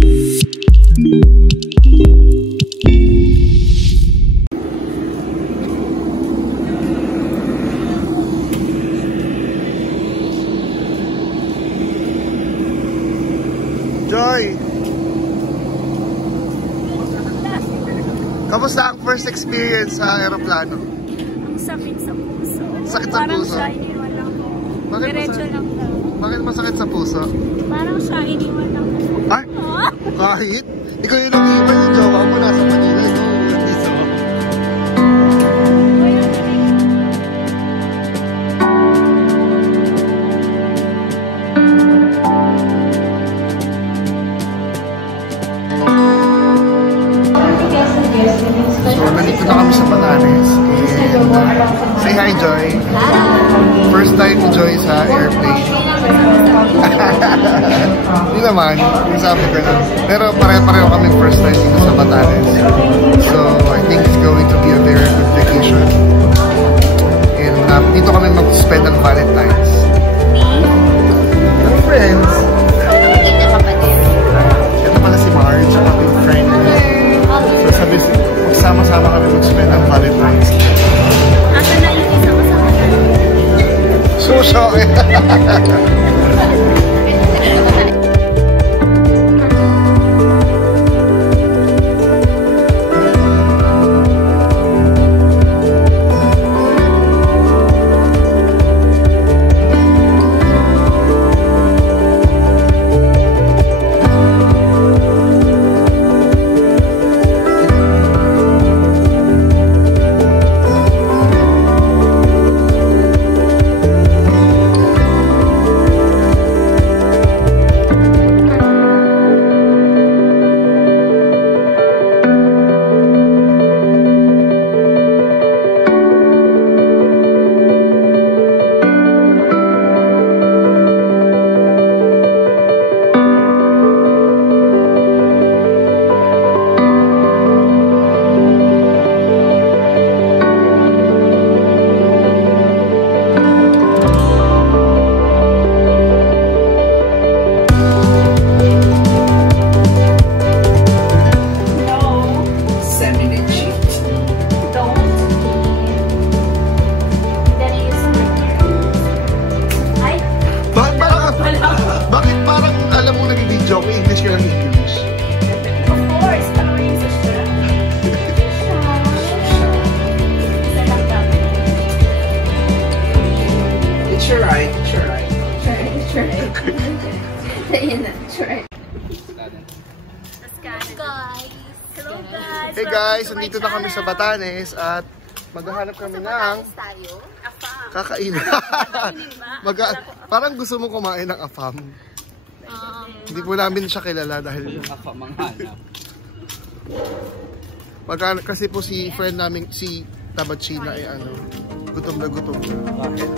Joy! Kamusta ang first experience sa aeroplano? Ang sakit sa puso. Sakit sa parang puso? Parang siya iniwan lang ko. Diretso lang daw. Bakit masakit sa puso? Parang siya iniwan lang ko. Ay? Kahit? Ikaw yung nag-iwan yung jowa mo nasa Manila. So, nandito na kami sa Batanes. Say hi, Joy. First time ni Joy sa airplane. Hindi naman, yung sabi ko na. Pero pareho-pareho kami first time dito sa Batanes. So, I think it's going to be a very good vacation. And dito kami mag-spend ang Valentine's. Ang friends. Ito pala si Marge, ang aking friend. So, sabi magsama-sama kami mag-spend ang Valentine's. Asa na yung isama-sama na? Suso! Hey guys, nandito na kami sa Batanes at maghahanap kami ng kakainin. Parang gusto mo kumain ng afam. Hindi po namin siya kilala dahil afam ang hanap. Kasi po si friend namin, si Tabachina ay gutom na gutom na. Bakit?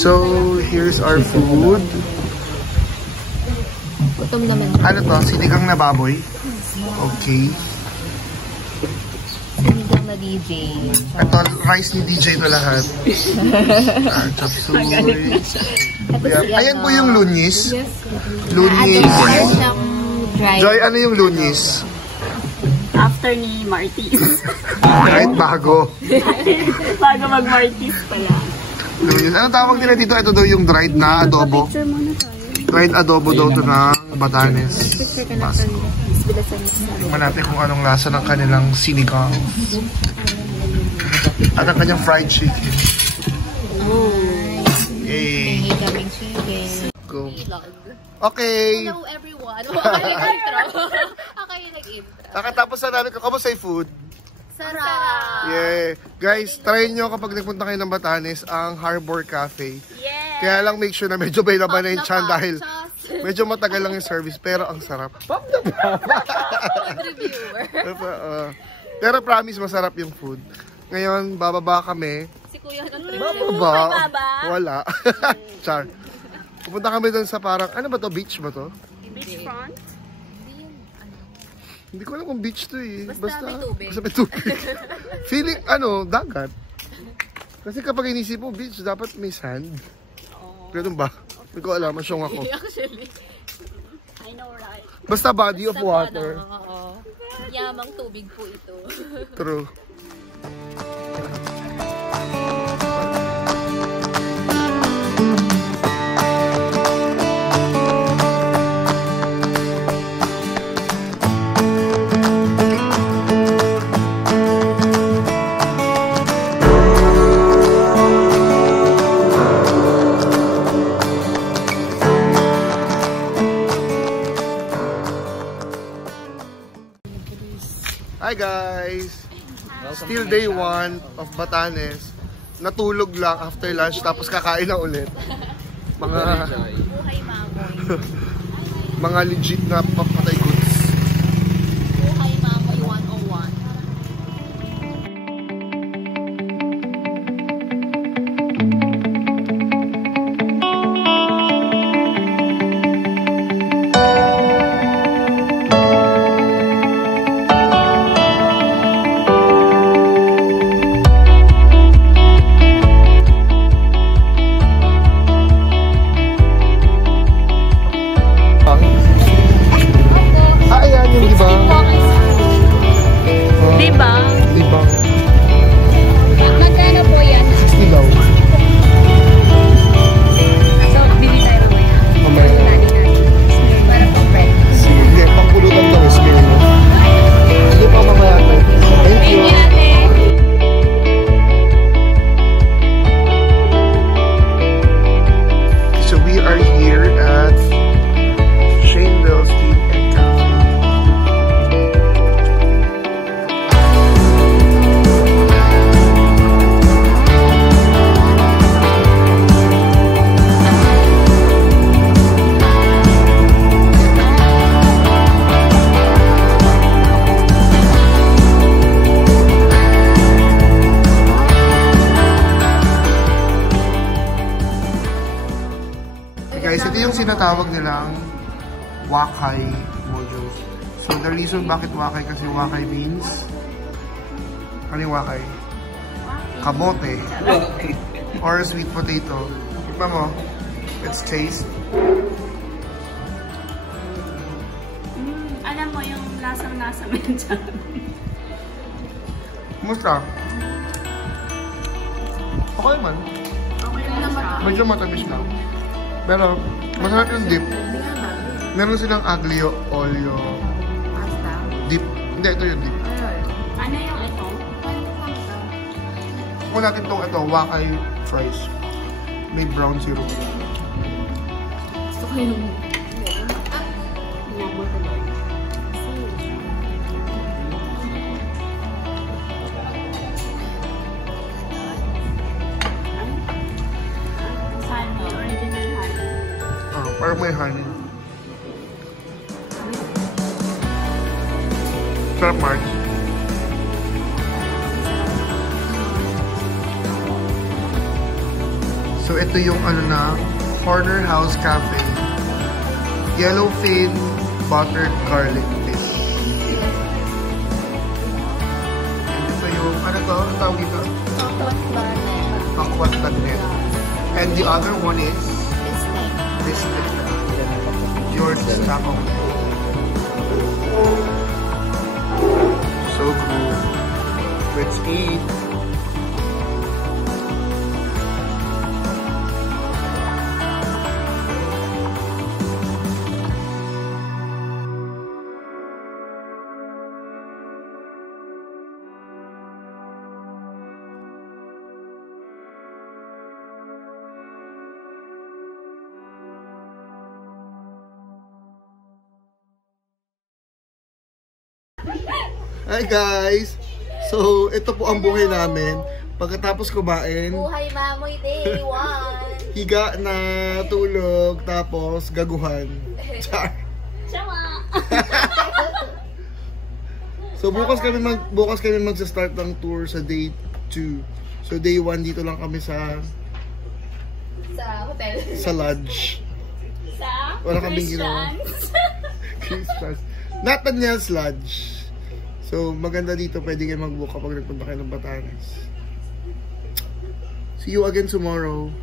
So, here's our food. Gutom naman. Ano to? Sinigang na baboy? Okay. Sinigang na DJ. Ito, rice ni DJ to lahat. Chop suey. Ayan po yung lunis. Lunis. Joy, ano yung lunis? after ni Martis. Kahit bago. Bago mag-Martis pala. Ano tawag nila dito? Ito daw yung dried na adobo. Picture muna tayo. Dried adobo daw ito ng Batanes. Picture ka natin. Tingnan natin kung anong lasa ng kanilang sinigang. At ang kanyang fried chicken. Yay! Go. Okay. Hello everyone. Ako yung nag-intro. Nakatapos na namin. Kamusta yung food? Sarap! Yeah. Guys, try nyo kapag nagpunta kayo ng Batanes ang Harbor Cafe. Yeah! Kaya lang make sure na medyo bay naman na yung chan dahil medyo matagal lang yung service pero ang sarap. Reviewer. Pero promise masarap yung food. Ngayon, bababa kami. Si Kuya ng Bababa? Wala. Char. Pupunta kami doon sa parang, ano ba to? Beach ba to? Beachfront? Hindi ko alam kung beach to eh. Basta may tubig. Basta may tubig. Feeling, dagat. Kasi kapag inisip mo beach, dapat may sand. Ganun ba? Hindi ko alam, masyong ako. Actually, I know right. Basta body of water. Oo. Yamang tubig po ito. True. Hi guys! Still day 1 of Batanes. Natulog lang after lunch tapos kakain na ulit. Mga Buhay mamoy. mga legit na papatay goods. Buhay mamoy 101. Guys, ito yung sinatawag nilang Wakay Mojo. So, the reason bakit Wakay kasi Wakay means ano yung Wakay? Kamote. Or sweet potato. Tignan mo. Let's taste. Alam mo yung lasang-lasa medyo. Kumusta? Okay man. Okay naman. Medyo matamis lang. Pero, masarap yung dip. Meron silang aglio olio Pasta? dip. Hindi, ito yung dip. Ano yung ito? Kung natin ito, Wakay fries. May brown syrup. Gusto ko yung Parang may honey. Sarap, Mark. So, ito yung Corner House Cafe. Yellowfin Buttered Garlic Fish. And ito yung, ano to? Ang tawag dito? Aquat Bagnet. And the other one is this George Taco. So good. Let's eat. Hi guys! So, ito po ang buhay namin. Pagkatapos kumain, Buhay Mamoy Day 1. higa na, tulog, tapos gaguhan. Char! Sama! So, bukas kami magsa-start ng tour sa day 2. So, day 1 dito lang kami sa Hotel. sa lodge. Sa Wala kaming ginawa. Christmas. Nathaniel's Lodge. So, maganda dito. Pwede kayo mag-book kapag nagpunta kayo ng Batanes. See you again tomorrow.